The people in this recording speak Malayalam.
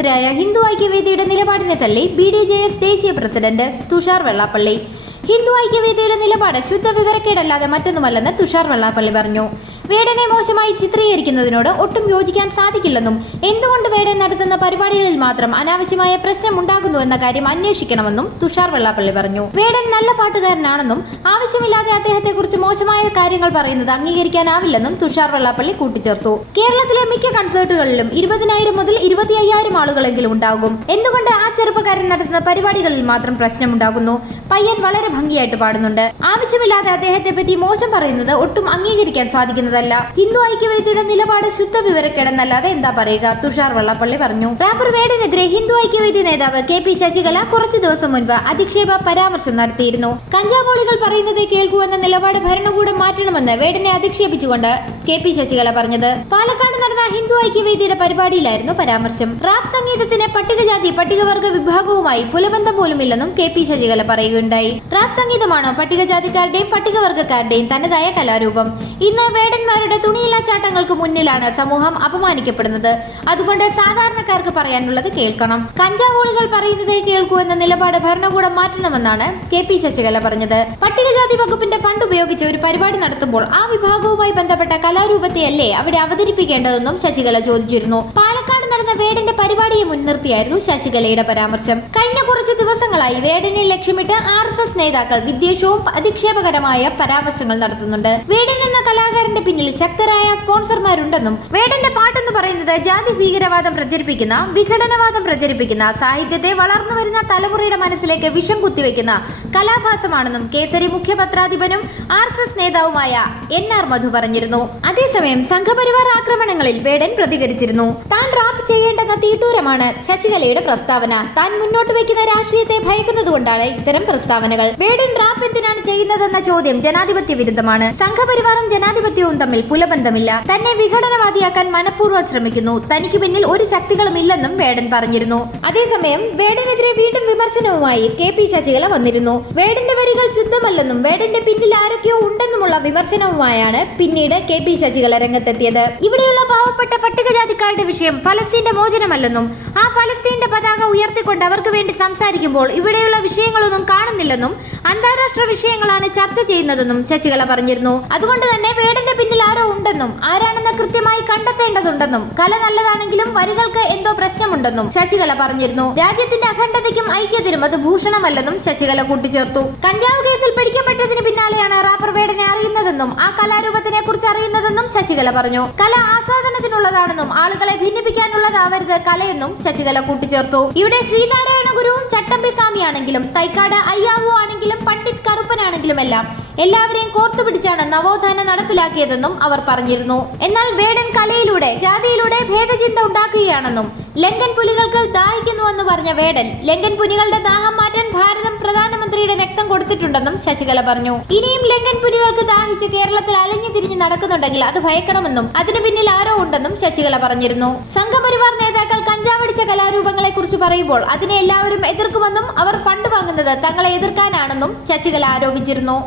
വേടനെതിരായ ഹിന്ദു ഐക്യവേദിയുടെ നിലപാടിനെ തള്ളി ബി ഡി ജെ എസ് ദേശീയ പ്രസിഡന്റ് തുഷാർ വെള്ളാപ്പള്ളി. ഹിന്ദു ഐക്യവേദിയുടെ നിലപാട് ശുദ്ധ വിവരക്കേടല്ലാതെ മറ്റൊന്നുമല്ലെന്ന് തുഷാർ വെള്ളാപ്പള്ളി പറഞ്ഞു. വേടനെ മോശമായി ചിത്രീകരിക്കുന്നതിനോട് ഒട്ടും യോജിക്കാൻ സാധിക്കില്ലെന്നും എന്തുകൊണ്ട് വേടൻ നടത്തുന്ന പരിപാടികളിൽ മാത്രം അനാവശ്യമായ പ്രശ്നം ഉണ്ടാകുന്നുവെന്ന കാര്യം അന്വേഷിക്കണമെന്നും തുഷാർ വെള്ളാപ്പള്ളി പറഞ്ഞു. വേടൻ നല്ല പാട്ടുകാരനാണെന്നും ആവശ്യമില്ലാതെ അദ്ദേഹത്തെക്കുറിച്ച് മോശമായ കാര്യങ്ങൾ പറയുന്നത് അംഗീകരിക്കാനാവില്ലെന്നും തുഷാർ വെള്ളാപ്പള്ളി കൂട്ടിച്ചേർത്തു. കേരളത്തിലെ മിക്ക കൺസേർട്ടുകളിലും ഇരുപതിനായിരം മുതൽ ഇരുപത്തി അയ്യായിരം ആളുകളെങ്കിലും ഉണ്ടാകും. എന്തുകൊണ്ട് ആ ചെറുപ്പക്കാരൻ നടത്തുന്ന പരിപാടികളിൽ മാത്രം പ്രശ്നമുണ്ടാകുന്നു? പയ്യൻ വളരെ ഭംഗിയായിട്ട് പാടുന്നുണ്ട്. ആവശ്യമില്ലാതെ അദ്ദേഹത്തെ പറ്റി മോശം പറയുന്നത് ഒട്ടും അംഗീകരിക്കാൻ സാധിക്കുന്നതല്ല. ഹിന്ദു ഐക്യവേദിയുടെ നിലപാട് ശുദ്ധ വിവരക്കേടെന്നല്ലാതെ എന്താ പറയുക? തുഷാർ വള്ളപ്പള്ളി പറഞ്ഞു. റാപ്പർ വേടനെതിരെ ഹിന്ദു ഐക്യവേദി നേതാവ് കെ പി ശശികല കുറച്ചു ദിവസം മുൻപ് അധിക്ഷേപ പരാമർശം നടത്തിയിരുന്നു. കഞ്ചാവോളികൾ പറയുന്നത് കേൾക്കുവെന്ന നിലപാട് ഭരണകൂടം മാറ്റണമെന്ന് വേടനെ അധിക്ഷേപിച്ചുകൊണ്ട് കെ പി ശശികല പറഞ്ഞത്. പാലക്കാട് നടന്ന ഹിന്ദു ഐക്യവേദിയുടെ പരിപാടിയിലായിരുന്നു പരാമർശം. റാപ്പ് സംഗീതത്തിന് പട്ടികജാതി പട്ടികവർഗ വിഭാഗവുമായി പുലബന്ധം പോലുമില്ലെന്നും കെ പി ശശികല പറയുകയുണ്ടായി. റാപ്പ് സംഗീതമാണോ പട്ടികജാതിക്കാരുടെയും പട്ടികവർഗക്കാരുടെയും തനതായ കലാരൂപം? ഇന്ന് വേടന്മാരുടെ തുണിയില്ലാ ചാട്ടങ്ങൾക്ക് മുന്നിലാണ് സമൂഹം അപമാനിക്കപ്പെടുന്നത്. അതുകൊണ്ട് സാധാരണക്കാർക്ക് പറയാനുള്ളത് കേൾക്കണം. കഞ്ചാവോളികൾ പറയുന്നത് കേൾക്കൂ എന്ന നിലപാട് ഭരണകൂടം മാറ്റണമെന്നാണ് കെ പി ശശികല പറഞ്ഞത്. പട്ടികജാതി വകുപ്പിന്റെ ഫണ്ട് ഉപയോഗിച്ച് ഒരു പരിപാടി നടത്തുമ്പോൾ ആ വിഭാഗവുമായി ബന്ധപ്പെട്ട കലാരൂപത്തെയല്ലേ അവിടെ അവതരിപ്പിക്കേണ്ടതെന്നും ശശികല ചോദിച്ചിരുന്നു. പാലക്കാട് നടന്ന വേടന്റെ പരിപാടിയെ മുൻനിർത്തിയായിരുന്നു ശശികലയുടെ പരാമർശം. കഴിഞ്ഞ കുറച്ച് ദിവസങ്ങളായി വേടനെ ലക്ഷ്യമിട്ട് ആർ എസ് എസ് നേതാക്കൾ വിദ്വേഷവും അധിക്ഷേപകരമായ പരാമർശങ്ങൾ നടത്തുന്നുണ്ട്. വേടൻ എന്ന കലാകാരന്റെ പിന്നിൽ ശക്തരായ സ്പോൺസർമാരുണ്ടെന്നും വേടന്റെ പാട്ടെന്ന് പറയുന്നത് ജാതി ഭീകരവാദം പ്രചരിപ്പിക്കുന്ന വിഘടനവാദം പ്രചരിപ്പിക്കുന്ന സാഹിത്യത്തെ വളർന്നു വരുന്ന തലമുറയുടെ മനസ്സിലേക്ക് വിഷം കുത്തിവെക്കുന്ന കലാഭാസമാണെന്നും കേസരി മുഖ്യപത്രാധിപനും ആർ എസ് എസ് നേതാവുമായ എൻ ആർ മധു പറഞ്ഞിരുന്നു. അതേസമയം സംഘപരിവാർ ആക്രമണങ്ങളിൽ വേടൻ പ്രതികരിച്ചിരുന്നു. താൻ റാപ്പ് ചെയ്യേണ്ടെന്ന തീട്ടൂരമാണ് ശശികലയുടെ പ്രസ്താവന. താൻ മുന്നോട്ട് വെക്കുന്ന രാഷ്ട്രീയത്തെ ഭയക്കുന്നതുകൊണ്ടാണ് ഇത്തരം പ്രസ്താവനകൾ. വേടൻ റാപ്പ് എന്തിനാണ് ചെയ്യുന്നതെന്ന ചോദ്യം ജനാധിപത്യ വിരുദ്ധമാണ്. സംഘപരിവാറും ജനാധിപത്യവും തമ്മിൽ പുലബന്ധമില്ല. തന്നെ വിഘടനവാദിയാക്കാൻ മനഃപൂർവം ശ്രമിക്കുന്നു. തനിക്ക് പിന്നിൽ ഒരു ശക്തികളും ഇല്ലെന്നും വേടൻ പറഞ്ഞിരുന്നു. അതേസമയം വേടനെതിരെ വീണ്ടും വിമർശനവുമായി കെ പി ശശികല വന്നിരുന്നു. വേടന്റെ വരികൾ ശുദ്ധമല്ലെന്നും വേടന്റെ പിന്നിൽ ആരൊക്കെയോ ഉണ്ടെന്നുമുള്ള വിമർശനവുമായാണ് പിന്നീട് കെ പി ശശികല രംഗത്തെത്തിയത്. ഇവിടെയുള്ള പാവപ്പെട്ട പട്ടികജാതിക്കാരുടെ വിഷയം ഫലസ്തീന്റെ മോചനമല്ലെന്നും ആ ഫലസ്തീന്റെ പതാക ഉയർത്തിക്കൊണ്ട് അവർക്ക് വേണ്ടി സംസാരിക്കുമ്പോൾ ഇവിടെയുള്ള വിഷയങ്ങളൊന്നും കാണുന്നില്ലെന്നും അന്താരാഷ്ട്ര വിഷയങ്ങളാണ് ചർച്ച ചെയ്യുന്നതെന്നും ശശികല പറഞ്ഞിരുന്നു. അതുകൊണ്ട് തന്നെ വേടന്റെ പിന്നിൽ ആരോ ഉണ്ടെന്നും ആരാണെന്ന് കൃത്യമായി കണ്ടെത്തേണ്ടതുണ്ടെന്നും കല നല്ലതാണെങ്കിലും വരികൾക്ക് എന്തോ പ്രശ്നമുണ്ടെന്നും ശശികല പറഞ്ഞിരുന്നു. രാജ്യത്തിന്റെ അഖണ്ഡതയ്ക്കും ഐക്യത്തിനും അത് ഭൂഷണമല്ലെന്നും ശശികല കൂട്ടിച്ചേർത്തു. കഞ്ചാവ് കേസിൽ പിടിക്കപ്പെട്ടതിന് പിന്നാലെയാണ് റാപ്പർ വേടനെ അറിയുന്നതെന്നും ആ കലാരൂപത്തിനെ കുറിച്ച് അറിയുന്നതെന്നും ശശികല പറഞ്ഞു. കല ആസ്വാദനത്തിനുള്ളതാണെന്നും ആളുകളെ ഭിന്നിപ്പിക്കാനുള്ളതാവരുത് കലയെന്നും ശശികല കൂട്ടിച്ചേർത്തു. ഇവിടെ ശ്രീനാരായണ ഗുരുവും ചട്ടമ്പി സ്വാമിയാണെങ്കിലും തൈക്കാട് അയ്യാവു ആണെങ്കിലും പണ്ഡിറ്റ് കറുപ്പനാണെങ്കിലും എല്ലാം എല്ലാവരെയും കോർത്തു പിടിച്ചാണ് നവോത്ഥാനം നടപ്പിലാക്കിയതെന്നും അവർ പറഞ്ഞിരുന്നു. എന്നാൽ വേടൻ കലയിലൂടെ ജാതിയിലൂടെ ഭേദചിന്ത ഉണ്ടാക്കുകയാണെന്നും ലങ്കൻ പുലികൾക്ക് ദാഹിക്കുന്നുവെന്ന് പറഞ്ഞ വേടൻ ലങ്കൻ പുലികളുടെ ദാഹം മാറ്റാൻ ഭാരതം പ്രധാനമന്ത്രിയുടെ രക്തം കൊടുത്തിട്ടുണ്ടെന്നും ശശികല പറഞ്ഞു. ഇനിയും ലങ്കൻ പുലികൾക്ക് ദാഹിച്ച് കേരളത്തിൽ അലഞ്ഞു തിരിഞ്ഞ് നടക്കുന്നുണ്ടെങ്കിൽ അത് ഭയക്കണമെന്നും അതിനു പിന്നിൽ ആരോ ഉണ്ടെന്നും ശശികല പറഞ്ഞിരുന്നു. സംഘപരിവാർ നേതാക്കൾ കഞ്ചാവടിച്ച കലാരൂപങ്ങളെ കുറിച്ച് പറയുമ്പോൾ അതിനെ എല്ലാവരും എതിർക്കുമെന്നും അവർ ഫണ്ട് വാങ്ങുന്നത് തങ്ങളെ എതിർക്കാനാണെന്നും ശശികല ആരോപിച്ചിരുന്നു.